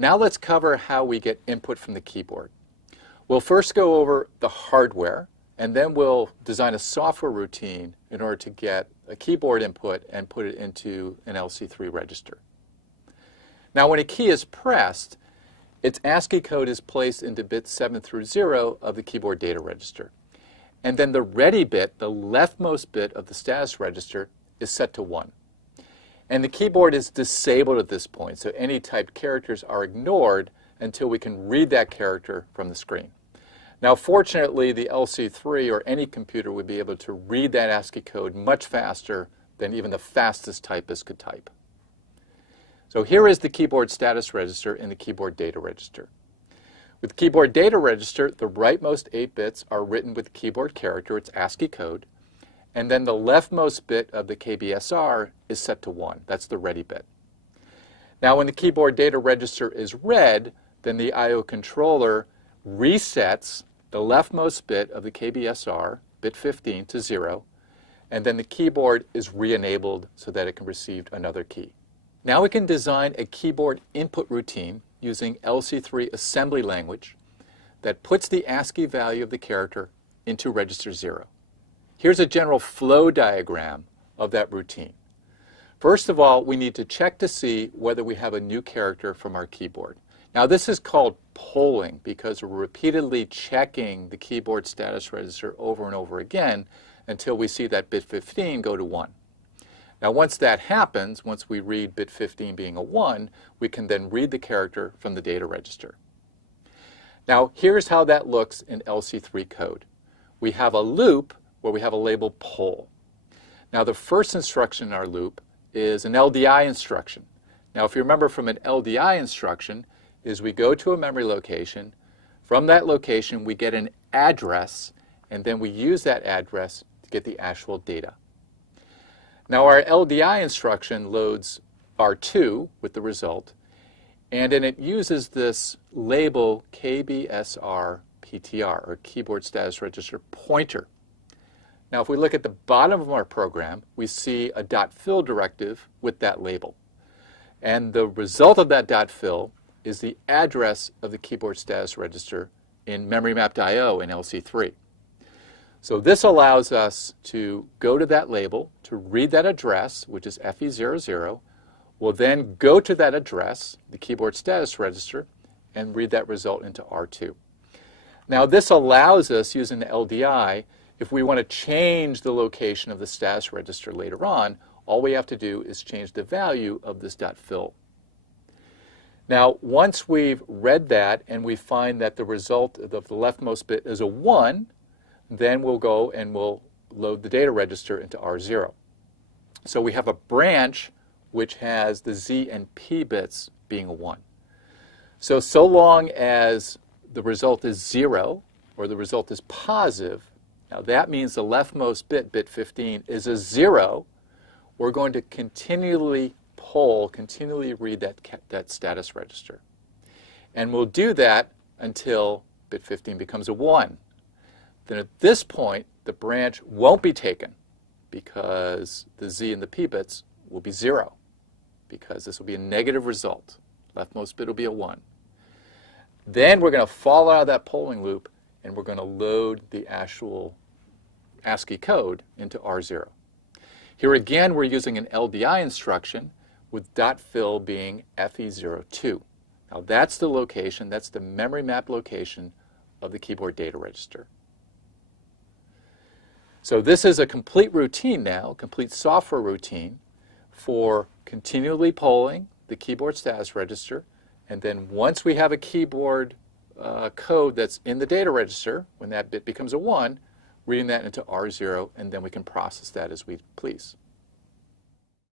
Now let's cover how we get input from the keyboard. We'll first go over the hardware, and then we'll design a software routine in order to get a keyboard input and put it into an LC3 register. Now when a key is pressed, its ASCII code is placed into bits 7 through 0 of the keyboard data register. And then the ready bit, the leftmost bit of the status register, is set to 1. And the keyboard is disabled at this point, so any typed characters are ignored until we can read that character from the screen. Now fortunately, the LC3 or any computer would be able to read that ASCII code much faster than even the fastest typist could type. So here is the keyboard status register and the keyboard data register. With keyboard data register, the rightmost 8 bits are written with keyboard character, its ASCII code, and then the leftmost bit of the KBSR is set to 1. That's the ready bit. Now when the keyboard data register is read, then the I/O controller resets the leftmost bit of the KBSR, bit 15, to 0, and then the keyboard is re-enabled so that it can receive another key. Now we can design a keyboard input routine using LC3 assembly language that puts the ASCII value of the character into register 0. Here's a general flow diagram of that routine. First of all, we need to check to see whether we have a new character from our keyboard. Now this is called polling because we're repeatedly checking the keyboard status register over and over again until we see that bit 15 go to 1. Now once that happens, once we read bit 15 being a 1, we can then read the character from the data register. Now here's how that looks in LC3 code. We have a loop where we have a label poll. Now the first instruction in our loop is an LDI instruction. Now if you remember from an LDI instruction, is we go to a memory location. From that location we get an address, and then we use that address to get the actual data. Now our LDI instruction loads R2 with the result, and then it uses this label KBSR PTR, or keyboard status register pointer. Now if we look at the bottom of our program, we see a .fill directive with that label. And the result of that .fill is the address of the keyboard status register in memory mapped I/O in LC3. So this allows us to go to that label, to read that address, which is FE00. We'll then go to that address, the keyboard status register, and read that result into R2. Now this allows us, using the LDI, if we want to change the location of the status register later on, all we have to do is change the value of this .fill. Now once we've read that and we find that the result of the leftmost bit is a 1, then we'll go and we'll load the data register into R0. So we have a branch which has the Z and P bits being a 1. So long as the result is 0 or the result is positive, now that means the leftmost bit, bit 15, is a 0, we're going to continually poll, continually read that status register. And we'll do that until bit 15 becomes a 1. Then at this point, the branch won't be taken because the Z and the P bits will be 0, because this will be a negative result. Leftmost bit will be a 1. Then we're going to fall out of that polling loop and we're going to load the actual ASCII code into R0. Here again, we're using an LDI instruction with .fill being FE02. Now that's the location, that's the memory map location of the keyboard data register. So this is a complete routine now, complete software routine for continually polling the keyboard status register, and then once we have a keyboard code that's in the data register, when that bit becomes a 1, reading that into R0, and then we can process that as we please.